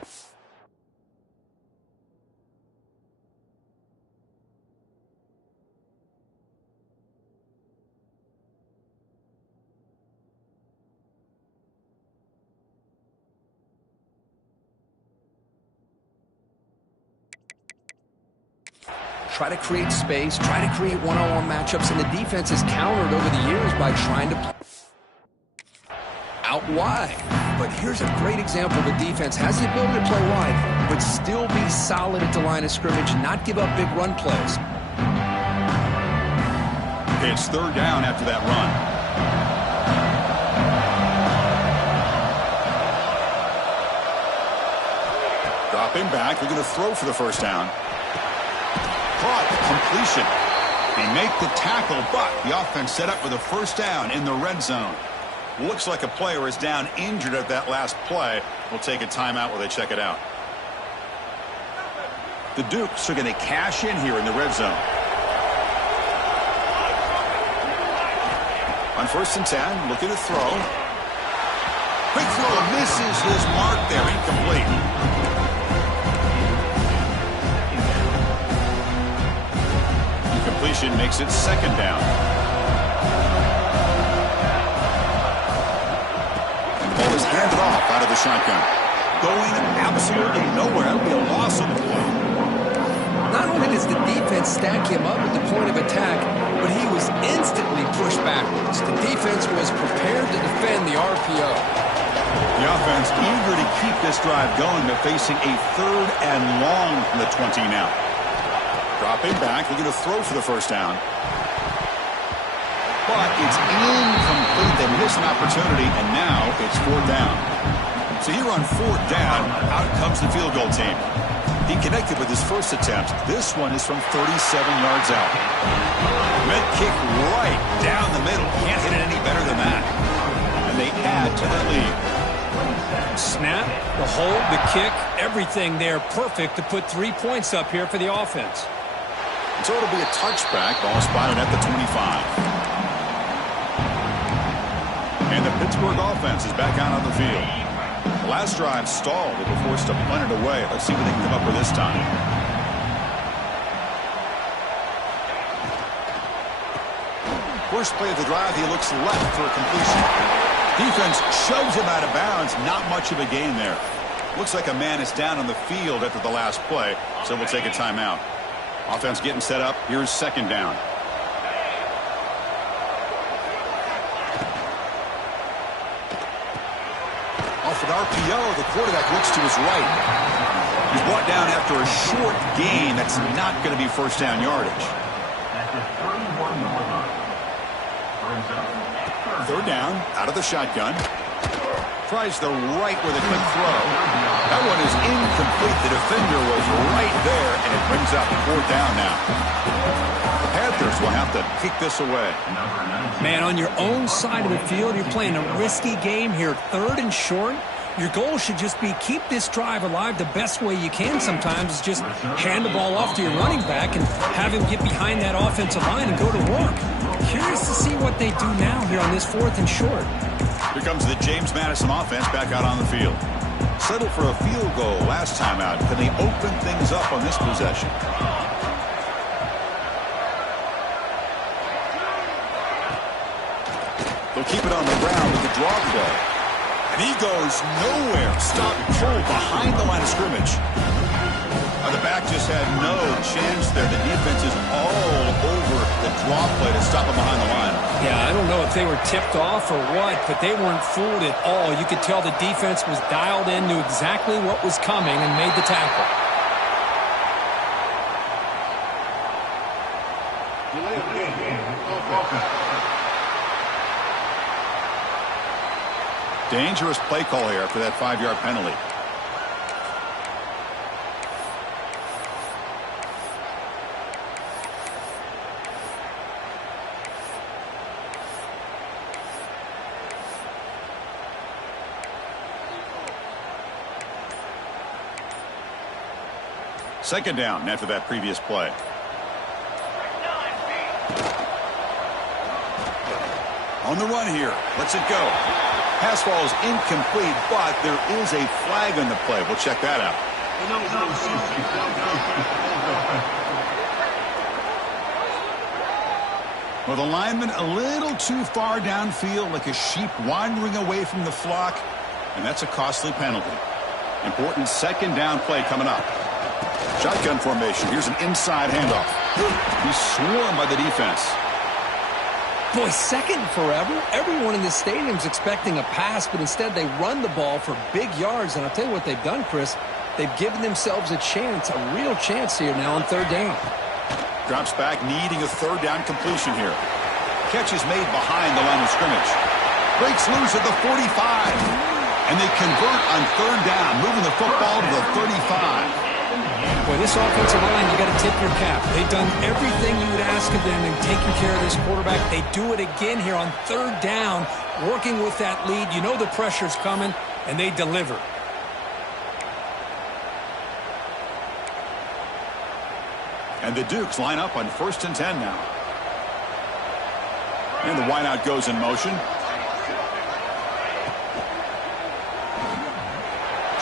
Try to create space, try to create one-on-one matchups, and the defense has countered over the years by trying to play out wide. But here's a great example. The defense has the ability to play wide, but still be solid at the line of scrimmage, not give up big run plays. It's 3rd down after that run. Dropping back, they're going to throw for the 1st down. Caught, completion. They make the tackle, but the offense set up with a 1st down in the red zone. Looks like a player is down injured at that last play. We'll take a timeout while they check it out. The Dukes are going to cash in here in the red zone. On 1st and 10, looking to throw. Quick throw, misses his mark there, incomplete. Completion makes it 2nd down. And the ball is handed off out of the shotgun. Going absolutely nowhere. That would be a loss on the play. Not only does the defense stack him up at the point of attack, but he was instantly pushed backwards. The defense was prepared to defend the RPO. The offense eager to keep this drive going, but facing a 3rd and long from the 20 now. Dropping back, they're going to throw for the 1st down. But it's incomplete. They missed an opportunity, and now it's 4th down. So here on 4th down, out comes the field goal team. He connected with his first attempt. This one is from 37 yards out. Meant kick right down the middle. Can't hit it any better than that. And they add to their lead. Snap, the hold, the kick, everything there perfect to put 3 points up here for the offense. So it'll be a touchback. Ball spotted at the 25. And the Pittsburgh offense is back out on the field. The last drive stalled. They were forced to punt it away. Let's see what they can come up with this time. First play of the drive, he looks left for a completion. Defense shoves him out of bounds. Not much of a gain there. Looks like a man is down on the field after the last play, so we'll take a timeout. Offense getting set up. Here's 2nd down. Off an RPO, the quarterback looks to his right. He's brought down after a short gain. That's not going to be 1st down yardage. 3rd down, out of the shotgun. Tries the right with a quick throw. That one is incomplete. The defender was right there, and it brings up 4th down now. The Panthers will have to kick this away. Man, on your own side of the field, you're playing a risky game here. 3rd and short. Your goal should just be keep this drive alive the best way you can sometimes. Is just hand the ball off to your running back and have him get behind that offensive line and go to work. Curious to see what they do now here on this 4th and short. Here comes the James Madison offense back out on the field. Settled for a field goal last time out. Can they open things up on this possession? They'll keep it on the ground with the draw play. And he goes nowhere. Stopped cold behind the line of scrimmage. The back just had no chance there. The defense is all over the draw play to stop him behind the line. Yeah, I don't know if they were tipped off or what, but they weren't fooled at all. You could tell the defense was dialed in, knew exactly what was coming, and made the tackle. Dangerous play call here for that 5-yard penalty. Second down after that previous play. On the run here. Lets it go. Pass ball is incomplete, but there is a flag on the play. We'll check that out. Well, the lineman a little too far downfield, like a sheep wandering away from the flock, and that's a costly penalty. Important second down play coming up. Shotgun formation. Here's an inside handoff. He's swarmed by the defense. Boy, second forever. Everyone in this stadium's expecting a pass, but instead they run the ball for big yards. And I'll tell you what they've done, Chris. They've given themselves a chance, a real chance here now on third down. Drops back, needing a third down completion here. Catch is made behind the line of scrimmage. Breaks loose at the 45. And they convert on third down, moving the football to the 35. Boy, this offensive line, you got to tip your cap. They've done everything you would ask of them in taking care of this quarterback. They do it again here on third down, working with that lead. You know the pressure's coming, and they deliver. And the Dukes line up on 1st and 10 now. And the wideout goes in motion.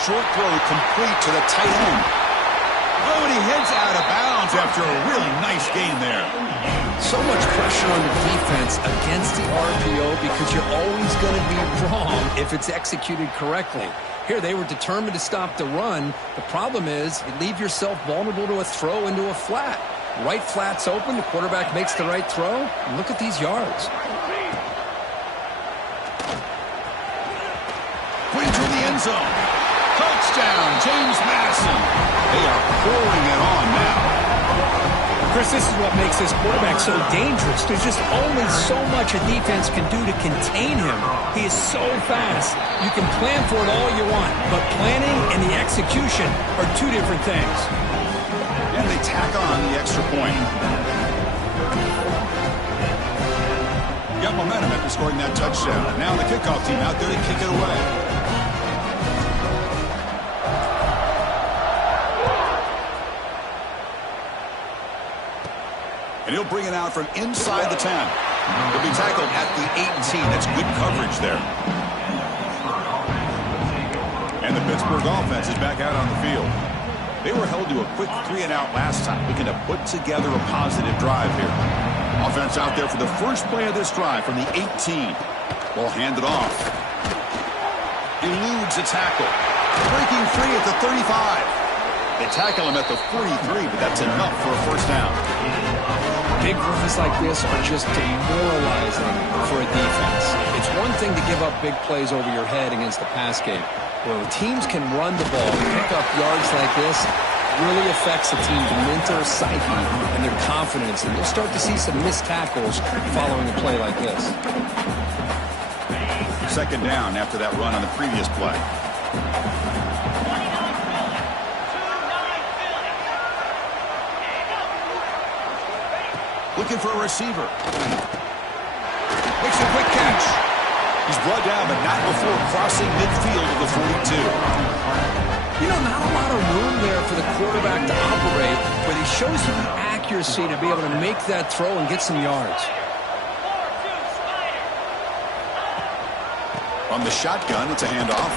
Short throw complete to the tight end. Oh, and he heads out of bounds after a really nice gain there. So much pressure on the defense against the RPO because you're always going to be wrong if it's executed correctly. Here, they were determined to stop the run. The problem is you leave yourself vulnerable to a throw into a flat. Right flat's open. The quarterback makes the right throw. And look at these yards. Going to the end zone. Touchdown, James Madison. They are pouring it on now. Chris, this is what makes this quarterback so dangerous. There's just only so much a defense can do to contain him. He is so fast. You can plan for it all you want, but planning and the execution are two different things. And they tack on the extra point. Got momentum after scoring that touchdown. Now the kickoff team out there to kick it away. And he'll bring it out from inside the 10. He'll be tackled at the 18. That's good coverage there. And the Pittsburgh offense is back out on the field. They were held to a quick 3-and-out last time, looking to put together a positive drive here. Offense out there for the first play of this drive from the 18. Ball handed off. Eludes a tackle. Breaking free at the 35. They tackle him at the 43, but that's enough for a first down. Big runs like this are just demoralizing for a defense. It's one thing to give up big plays over your head against the pass game. When teams can run the ball and pick up yards like this, it really affects a team's mental psyche and their confidence. And you'll start to see some missed tackles following a play like this. Second down after that run on the previous play. Looking for a receiver. Makes a quick catch. He's brought down, but not before crossing midfield of the 42. You know, not a lot of room there for the quarterback to operate, but he shows you the accuracy to be able to make that throw and get some yards. From the shotgun, it's a handoff.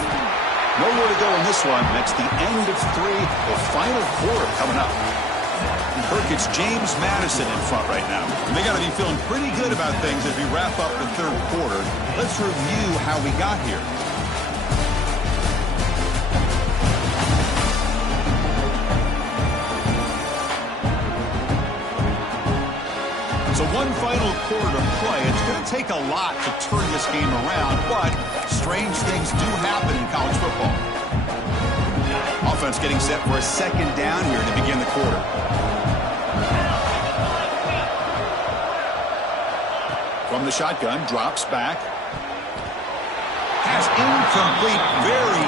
Nowhere to go in this one. That's the end of 3, the final quarter coming up. Kirk, it's James Madison in front right now. And they got to be feeling pretty good about things as we wrap up the third quarter. Let's review how we got here. So one final quarter to play. It's going to take a lot to turn this game around, but strange things do happen in college football. Offense getting set for a second down here to begin the quarter. From the shotgun, drops back. Pass incomplete, very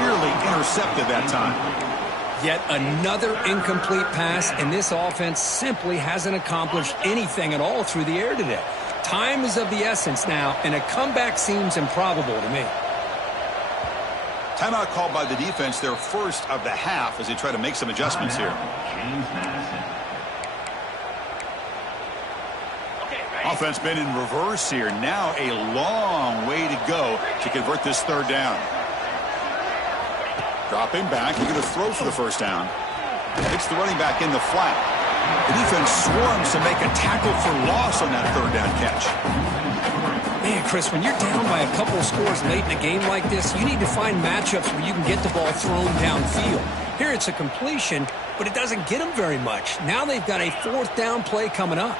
nearly intercepted that time. Yet another incomplete pass, and this offense simply hasn't accomplished anything at all through the air today. Time is of the essence now, and a comeback seems improbable to me. Timeout called by the defense, their first of the half, as they try to make some adjustments here. Offense been in reverse here. Now a long way to go to convert this third down. Dropping back. He's going to throw for the first down. Hits the running back in the flat. The defense swarms to make a tackle for loss on that third down catch. Man, Chris, when you're down by a couple of scores late in a game like this, you need to find matchups where you can get the ball thrown downfield. Here it's a completion, but it doesn't get them very much. Now they've got a fourth down play coming up.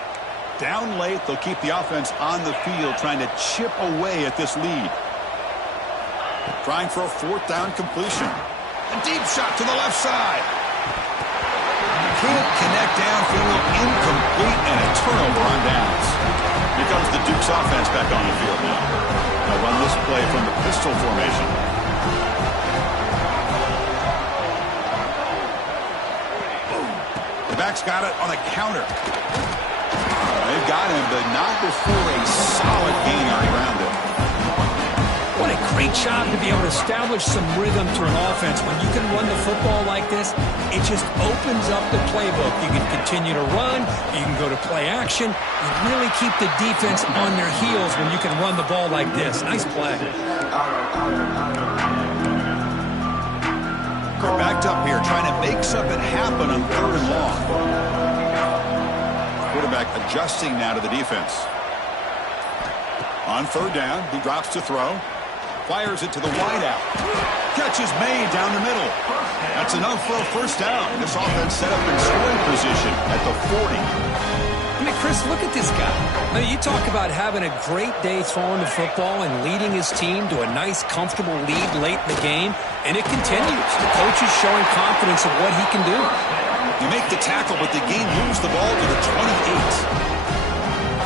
Down late, they'll keep the offense on the field trying to chip away at this lead. Trying for a fourth down completion. A deep shot to the left side. Can't connect downfield, incomplete, and a turnover on downs. Here comes the Duke's offense back on the field now. They'll run this play from the pistol formation. The back's got it on a counter. They've got him, but not before a solid gain around it. What a great job to be able to establish some rhythm to an offense. When you can run the football like this, it just opens up the playbook. You can continue to run. You can go to play action. You really keep the defense on their heels when you can run the ball like this. Nice play. They're backed up here, trying to make something happen on third and long. Quarterback adjusting now to the defense. On third down, he drops to throw. Fires it to the wideout. Catch is made down the middle. That's enough for a first down. This offense set up in scoring position at the 40. I mean, Chris, look at this guy. I mean, you talk about having a great day throwing the football and leading his team to a nice, comfortable lead late in the game, and it continues. The coach is showing confidence of what he can do. You make the tackle, but the game moves the ball to the 28.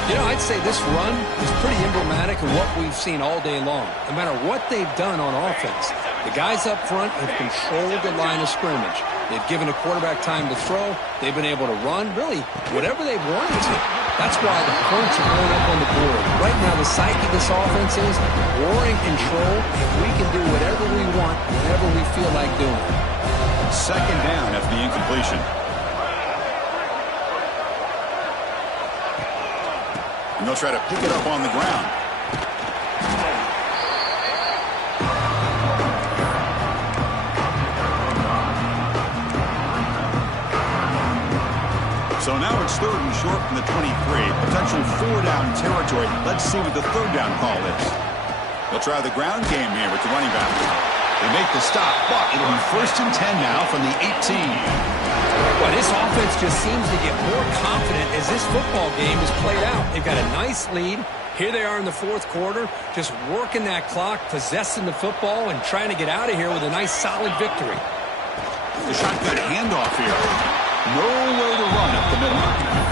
You know, I'd say this run is pretty emblematic of what we've seen all day long. No matter what they've done on offense, the guys up front have controlled the line of scrimmage. They've given a quarterback time to throw. They've been able to run, really, whatever they've wanted to. That's why the points are going up on the board. Right now, the psyche of this offense is we're in control, and we can do whatever we want, whenever we feel like doing it. Second down after the incompletion. And they'll try to pick it up on the ground. So now it's third and short from the 23. Potential four-down territory. Let's see what the third down call is. They'll try the ground game here with the running back. They make the stop, but it'll be first and 10 now from the 18. Well, this offense just seems to get more confident as this football game is played out. They've got a nice lead. Here they are in the fourth quarter, just working that clock, possessing the football, and trying to get out of here with a nice, solid victory. The shotgun handoff here. Nowhere to run up the middle.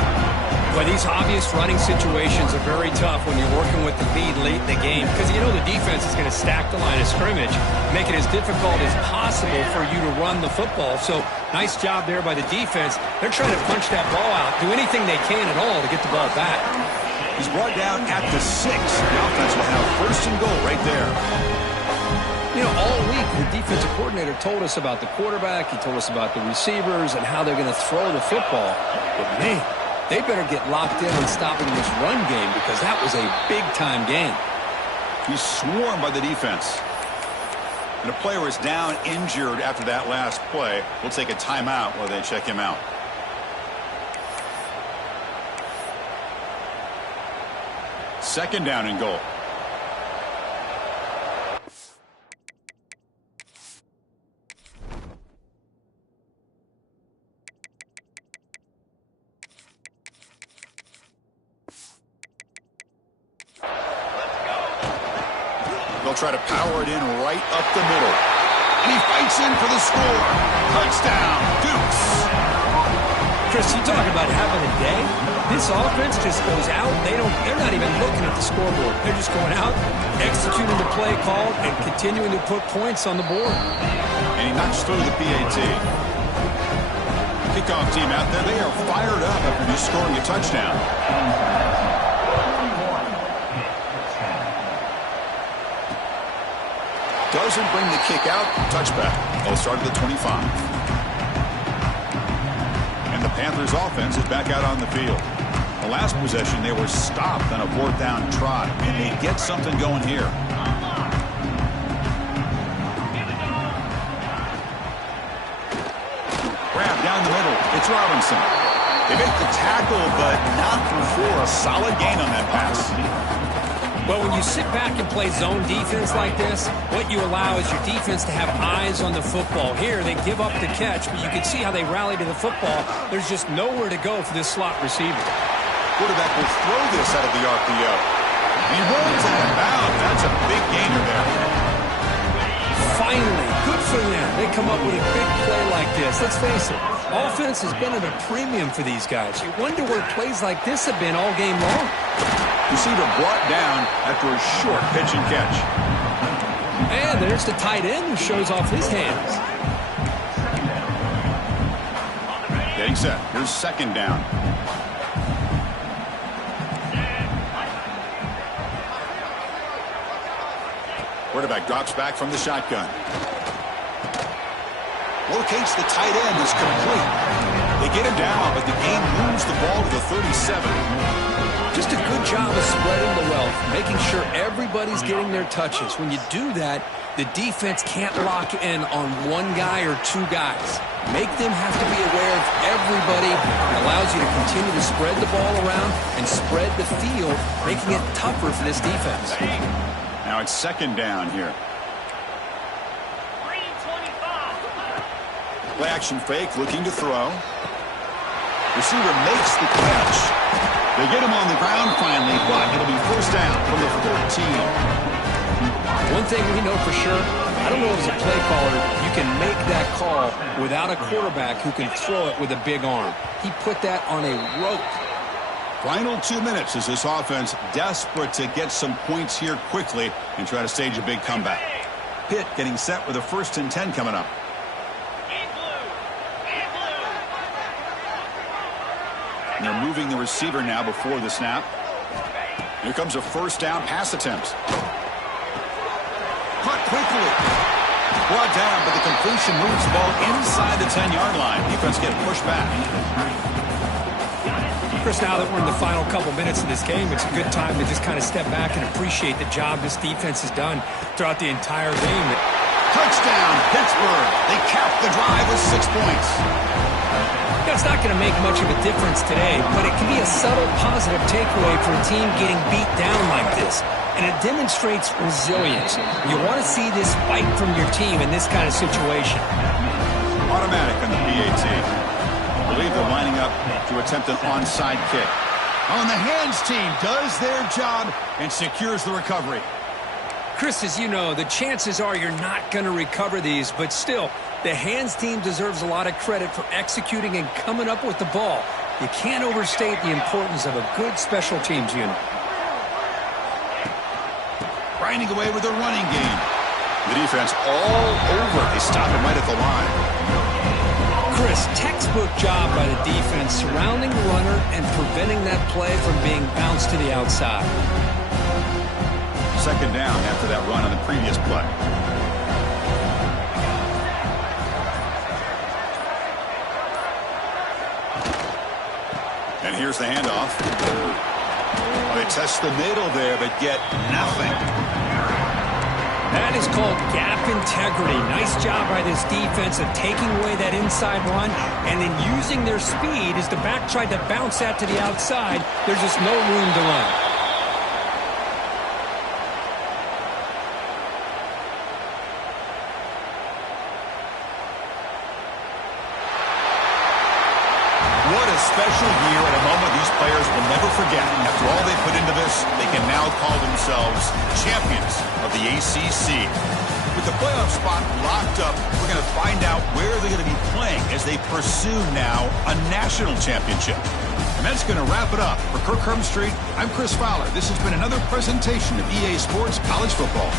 Well, these obvious running situations are very tough when you're working with the lead late in the game because you know the defense is going to stack the line of scrimmage, make it as difficult as possible for you to run the football. So nice job there by the defense. They're trying to punch that ball out, do anything they can at all to get the ball back. He's brought down at the 6. The offense will have first and goal right there. You know, all week the defensive coordinator told us about the quarterback. He told us about the receivers and how they're going to throw the football. But, man, they better get locked in on stopping this run game because that was a big-time game. He's swarmed by the defense. And a player is down injured after that last play. We'll take a timeout while they check him out. Second down and goal. They'll try to power it in right up the middle. And he fights in for the score. Touchdown, Dukes. Chris, you talk about having a day. This offense just goes out. They're not even looking at the scoreboard. They're just going out, executing the play called, and continuing to put points on the board. And he knocks through the PAT. Kickoff team out there, they are fired up after just scoring a touchdown. Doesn't bring the kick out. Touchback. They'll start at the 25. And the Panthers offense is back out on the field. The last possession, they were stopped on a 4th down try, and they get something going here. Grab down the middle. It's Robinson. They make the tackle, but not before a solid gain on that pass. Well, when you sit back and play zone defense like this, what you allow is your defense to have eyes on the football. Here, they give up the catch, but you can see how they rally to the football. There's just nowhere to go for this slot receiver. Quarterback will throw this out of the RPO. He rolls out of bounds. That's a big gainer there. Finally, good for them. They come up with a big play like this. Let's face it, offense has been at a premium for these guys. You wonder where plays like this have been all game long. Receiver brought down after a short pitch and catch. And there's the tight end who shows off his hands. Getting set. Here's 2nd down. Quarterback drops back from the shotgun. Locates the tight end. Is complete. They get him down, but the game moves the ball to the 37. Just a good job of spreading the wealth, making sure everybody's getting their touches. When you do that, the defense can't lock in on one guy or 2 guys. Make them have to be aware of everybody. It allows you to continue to spread the ball around and spread the field, making it tougher for this defense. Now it's 2nd down here. Play action fake, looking to throw. Receiver makes the catch. They get him on the ground finally, but it'll be 1st down from the 14. One thing we know for sure, I don't know as a play caller, you can make that call without a quarterback who can throw it with a big arm. He put that on a rope. Final 2 minutes as this offense desperate to get some points here quickly and try to stage a big comeback. Pitt getting set with a 1st and 10 coming up. And they're moving the receiver now before the snap. Here comes a 1st down pass attempt. Caught quickly. Brought down, but the completion moves the ball inside the 10-yard line. Defense get pushed back. Chris, now that we're in the final couple minutes of this game, it's a good time to just kind of step back and appreciate the job this defense has done throughout the entire game. Touchdown, Pittsburgh. They cap the drive with 6 points. It's not going to make much of a difference today, but it can be a subtle positive takeaway for a team getting beat down like this. And it demonstrates resilience. You want to see this fight from your team in this kind of situation. Automatic on the PAT. I believe they're lining up to attempt an onside kick. On the hands team does their job and secures the recovery. Chris, as you know, the chances are you're not going to recover these, but still, the hands team deserves a lot of credit for executing and coming up with the ball. You can't overstate the importance of a good special teams unit. Grinding away with a running game. The defense all over. They stop him right at the line. Chris, textbook job by the defense surrounding the runner and preventing that play from being bounced to the outside. 2nd down after that run on the previous play. And here's the handoff. Well, they test the middle there, but get nothing. That is called gap integrity. Nice job by this defense of taking away that inside run and then using their speed as the back tried to bounce that to the outside. There's just no room to run. What a special year and a moment these players will never forget. After all they put into this, they can now call themselves champions of the ACC. With the playoff spot locked up, we're going to find out where they're going to be playing as they pursue now a national championship. And that's going to wrap it up. For Kirk Hermstreet, I'm Chris Fowler. This has been another presentation of EA Sports College Football.